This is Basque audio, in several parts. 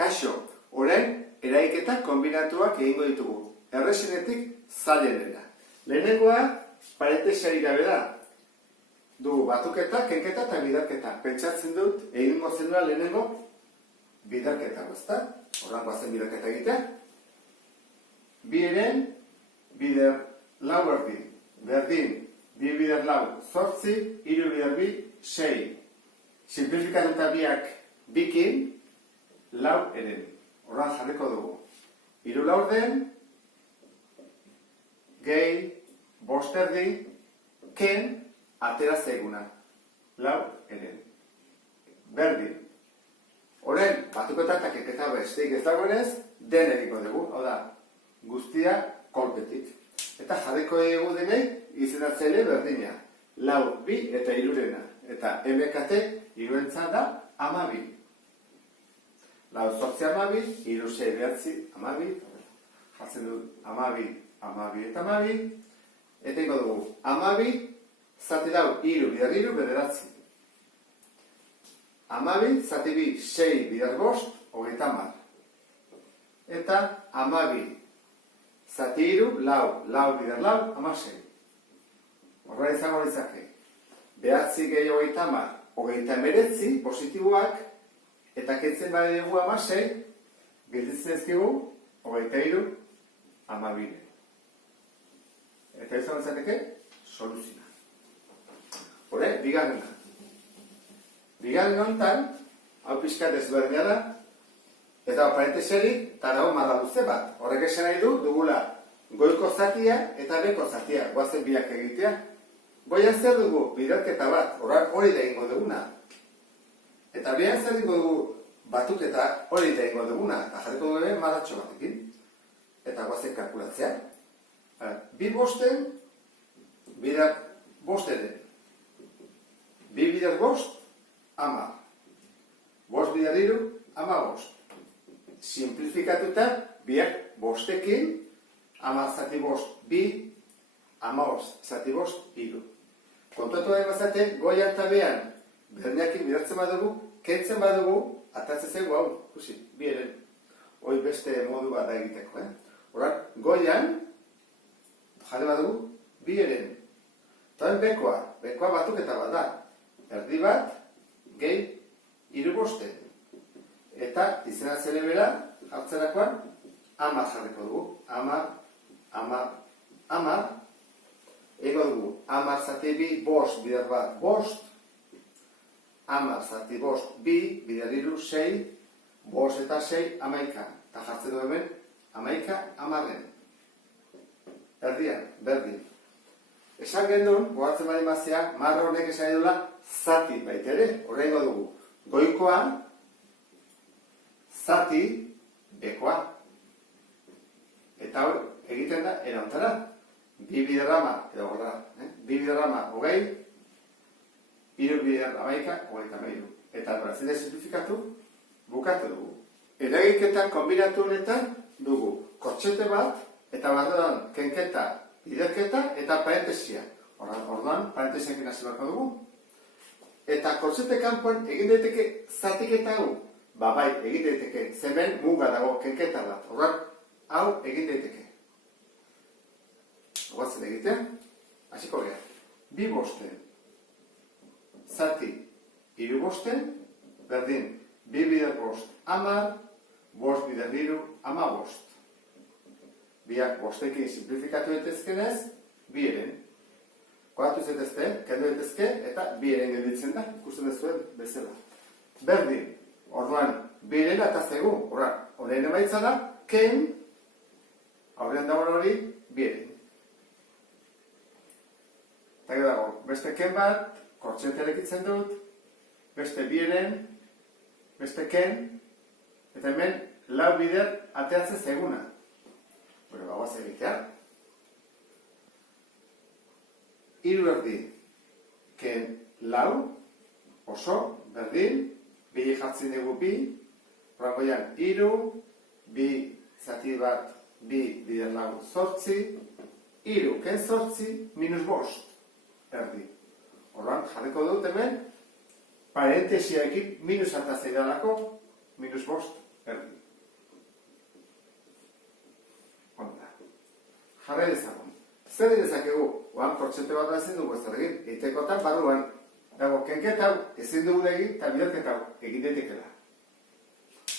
Kaixo, orain eraiketa kombinatuak egingo ditugu. Erresenetik zailenera. Lehenengoa, parentesiari gabe da. Dugu batuketa, kenketa eta bidarketa. Pentsatzen dut, egingo zenua lehenengo bidarketa, ezta? Horrangoa zen bidarketa egitea. Bi eren, bider lau erdi. Berdin, bi bider lau, 8, 3 bider bi, 6. Simplifikatuta biak bikin, lau eren. Horran jarriko dugu. 3 laurden, gehi, 5 erdi, ken, atera zaiguna. Lau eren. Berdin. Horren, batuketa eta kenketa besteik ez dagoenez, den egiko dugu. Hau da, guztia kolpetik. Eta jarriko dugu denei izendatzaile berdina. Lau, bi eta 3rena. Eta MKT hiruentza da 12. Lau 8 12, 3 6 9 12, jartzen dut 12, 12 eta 12, eta ingo dugu 12, zati lau, 3 bider 3, bederatzi. 12, zati bi, 6 bider 5, 30. Eta 12, zati 3, lau bider lau, 16. Horra izango ditzake. Behatzi gehi 30, 39, positiboak, eta kentzen bade dugu 16, gelditzen ezkigu, 23, 12. Eta izan ezateke, soluzioa. Hore, bigarrena. Bigarren honetan, hau pixkat ezberdina da, eta parentesiari, eta dago marra luze bat. Horrek esan nahi du, dugula goiko zatia eta beko zatia, guazen biak egitea. Goian zer dugu, bidarketa bat, hori da ingo duguna. Eta bian zer ingo dugu batuketa, hori da ingo duguna. Eta jarriko dugu maratxo batekin. Eta guazen kalkulatzea. Bi bosten, bidar bosteren. Bi bidar bost, 10. Bost bidar 3, 15. Simplifikatuta, biak bostekin, 10 zati bost, bi, 15 zati bost, 3. Kontuatu da emazaten, goian eta behan, berneakin bidartzen badugu, kentzen badugu, atatzen zego hau, ikusi, bi eren. Hoi beste modu bat da egiteko, Horan, goian, jarri badugu, bi eren. Toen bekoa batuketa bat da. Erdi bat, gehi, 3 bosten. Eta izenatzele bera, hartzerakoan, 10 jarriko dugu. 10, ego dugu, 10 zati bi, bost, bider bat, bost, 10 zati bost, bi, bider 3, 6, bost eta 6, 11. Eta jartzen du hemen, 11, 10. Erdian, berdin. Esan gendun, gogatzen badi mazia, marra honek esan edula, zati baitere, horrengo dugu. Goikoa, zati, bekoa. Eta hor, egiten da, erantara. Bi biderrama, edo gorra, bi biderrama, 20, 3 bider 11, 23. Eta brazile simplifikatu, bukatu dugu. Eragiketan kombinatu honetan dugu kortxete bat, eta barruan kenketa, biderketa eta parentesia. Orduan, parentesiak hasi beharko dugu. Eta kortxete kanpoan egin daiteke zatiketa hau. Bai, egin daiteke, zemen muga dago kenketa bat. Orduan, hau egin daiteke. Guatzen egitea, hasiko gara. Bi bosten, zati, 3 bosten, berdin, bi bider bost, 10, bost bider 3, 15. Biak bostekin simplifikatu daitezkenez, bi eren. Kodatu zetezte, kendu daitezke, eta bi eren gelditzen da, ikusten dezuen bezala. Berdin, orduan, bi eren eta zegu, horrein emaitza da, ken, aurrean dagoen hori, bi eren. Eta dago, beste ken bat, kortxente elekitzen dut, beste bieren, beste ken, eta hemen lau bider ateatzen zaiguna. Bueno, bagoaz egitea. 3 erdi, ken lau, oso, berdin, bi jartzen dugu bi, horrengoian 3, bi zati bat, bi bider lau 8, 3, ken 8, minus bost. Erdi. Horran, jarriko dut hemen, parentesiaekin minus hartazei dalako, minus bost. erdi. Onda. Jarrai dezagun. Zer dezakegu? Oan kortxete bat ezin dugu ez egin. Eitekotan barruan. Dago, kenketa hau ezin dugu egin, eta biderketa hau egin detekela.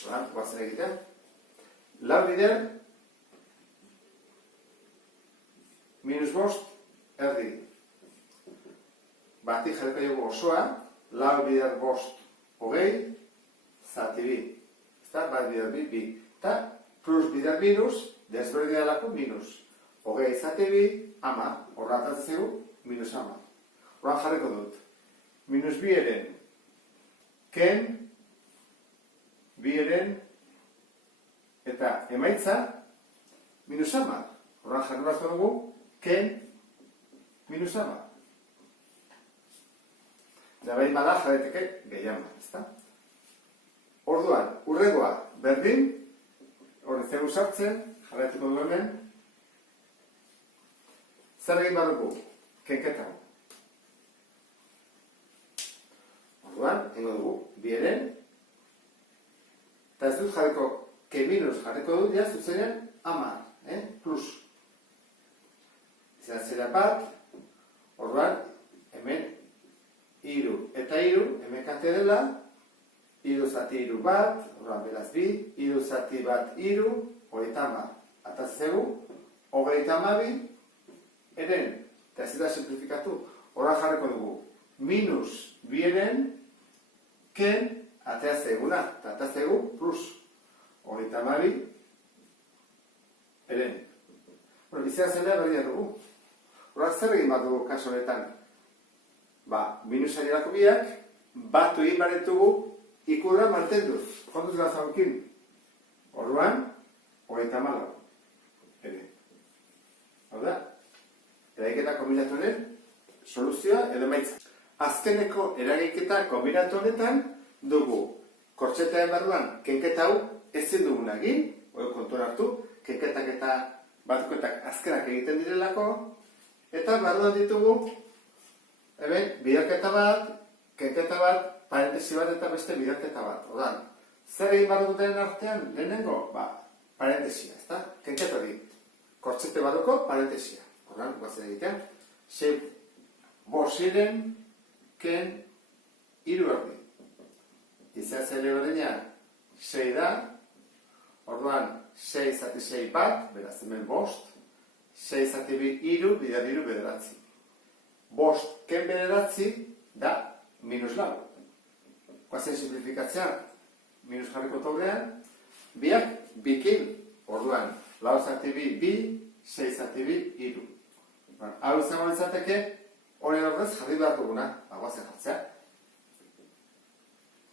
Oan, guazen egitea. Lau bider, -5 erdi. Bati jarriko dugu osoa, lau bider 5, 20, zati bi. Ezta, bat bider bi, bi. Eta, plus bider minus, desberdin alako minus. 20 zati bi, 10. Horratatzen zegu, -10. Horan jarriko dut. -2 eren, ken, 2 eren, eta emaitza, -10. Horan jarri bat dugu, ken, -10. Da behin bada jarreteke gehiago, ezta? Orduan, urrengoa berdin, hori zeu sartzen, jarretuko du hemen, zer egin badugu? Kenketa. Orduan, ingo dugu, bieren, eta ez dut jarriko, ke minus jarriko dut, ja, zuzenean, 10, plus. Izan zera bat, orduan, hemen, 3 eta 3, hemen kate dela, 3 zati 3 bat, orduan beraz bi, 3 zati bat 3, 30. Atatzegu, 32, eren, eta ez da simplifikatu, orduan jarriko dugu, minus 2 eren, ken, ateazeguna, eta atatzegu, plus, 32, eren. Bueno, bizea zelea berdia dugu. Horrak zer egin bat dugu kaso honetan? Minusa gerako biak, batu egin baretugu ikurra mantenduz. Kontuz gazaukin. Orduan, 34. Ere. Hau da? Eragiketa kombinatu honen soluzioa edo emaitza. Azkeneko eragiketa kombinatu honetan dugu kortxetean barruan kenketa hau ezin dugun egin, kontuan hartu, kenketak eta batuketak azkenak egiten direlako, eta barruan ditugu, hemen, biderketa bat, kenketa bat, parentesi bat eta beste biderketa bat. Ordan, zer egin bat duten artean, lehenengo? Parentesia, ezta? Kenketa hori, kortxete baduko, parentesia. Ordan, guazen egitean, 5 eren, ken, 3 erdi. Izan zere berdina, 6 da, orduan, 6 zati 6 bat, beraz hemen 5, 6 zati 3, bider 3 bederatzi. 5, ken bederatzi, da, -4. Guazen simplifikatzea, minus jarriko taurean, biak, bikin, orduan, 4 zati 2, 2, 6 zati 2, 3. Hau izango nintzateke, horren horrez jarri behar duguna, guazen jartzea.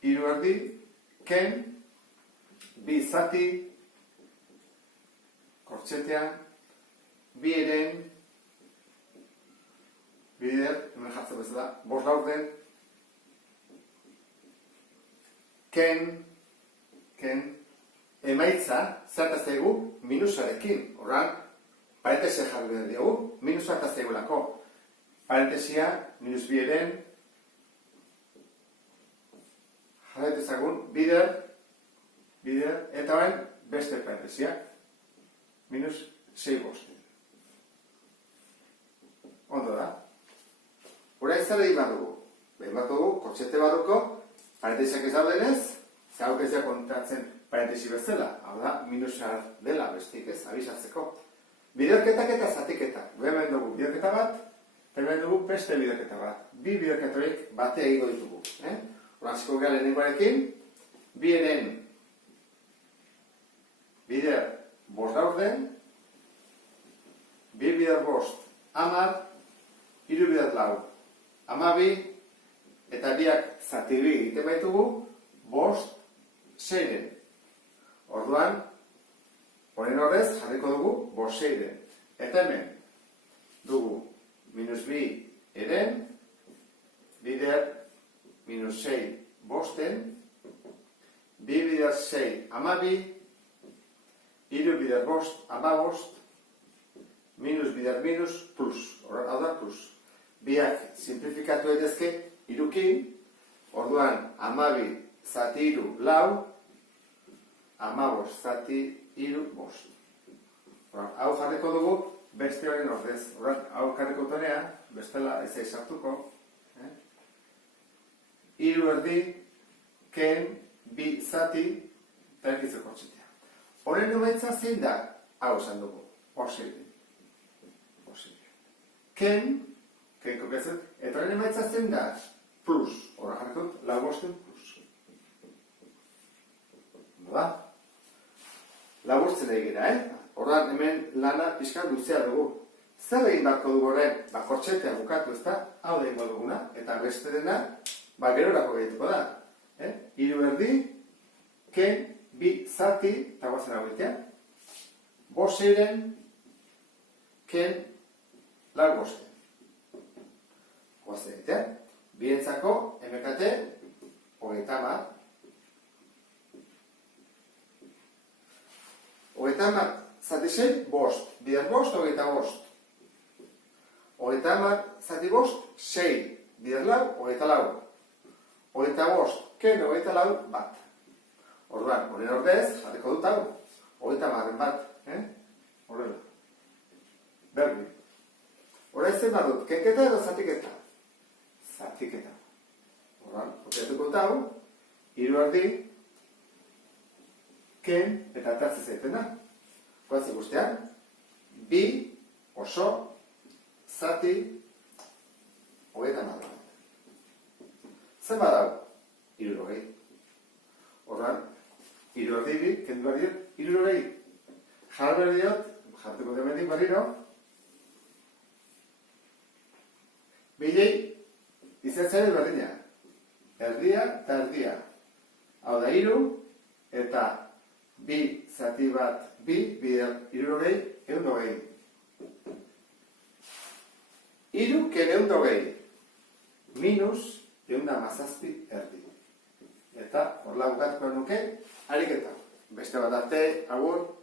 3 erdi, ken, 2 zati, kortxetean, 2 eren, bider, hemen jartzen bezala, 5 laurden, ken, emaitza, zertaztegu, minusarekin. Horran, parentesia jarri behar dugu, minusa zertaztegulako. Parentesia, -2 eren, jarraitu ezagun, bider, eta bain, beste parentesia, -6 bosten. Ondo da? Hora ez da egin bat dugu. Behin bat dugu, kortxete bat dugu, parentesiak ez daudenez, zauk ez da kontatzen parentesi bezala. Hau da, minusar dela bestik ez, abisatzeko. Biderketak eta zatiketak. Hemen dugu biderketa bat, eta hemen dugu beste biderketa bat. Bi biderketorik bate egingo ditugu. Hora hasiko gara lehenengoarekin, 2 eren bider 5 laurden, 2 bider 5, 10, 3 bider 4, 12, eta biak zati 2 egiten baitugu, 5, 6 eren. Orduan, horren horrez jarriko dugu 5, 6 eren. Eta hemen dugu -2 eren, bider -6 bosten, 2 bider 6 12, 3 bider 5 15, minus bider minus plus. Hau da plus. Biak simplifikatu edezke irukin, orduan 12 zati 3 lau, 15 zati 3/5. Hau jarriko dugu beste horren ordez. Hau jarriko tonea, bestela ez sartuko. 3/2 ken 2 zati eta erditzeko txitea. Horren emaitza zein da? Hau esan dugu. Posible. Ken kopiatzen, eta horren emaitza zein da? Plus. Horra jarriko 4 plus. Nola? 4 egera, Horran hemen lana pixka luzea dugu. Zer egin barko dugu horren? Kortxetea bukatu ez da, hau da ingo duguna, eta beste dena, gerorako gehituko da. 3/2 ken 2 zati, eta guazen hau egitea. 5 ken 4. Guazen egitea. Bientzako, emekate, 30. 30 zati 6, 5. Bider 5, 25. 30 zati 5, 6. Bider 4, 24. 25, ken 24, 1. Orduan, horren ordez, jarriko dut hau. 30 bat, horrela. Berdi. Horren zen badut, kenketa edo zatiketa? Zatiketa. Horren, kopiatuko hau, 3/2 ken eta atatze zaiten da. Guazik guztian, 2 oso zati 30. Zer badau? 60. Horren, 3/2 kendu behar diot, 60. Jar behar diot, jartuko demendik barriro, 2 izatzaren berdina. Erdia eta erdia. Hau da 3 eta 2 zati bat 2, bider 60, 120. 3 ken 120. Minus 117 erdi. Eta horrela bukatuko nuke, ariketa. Beste bat arte, agur.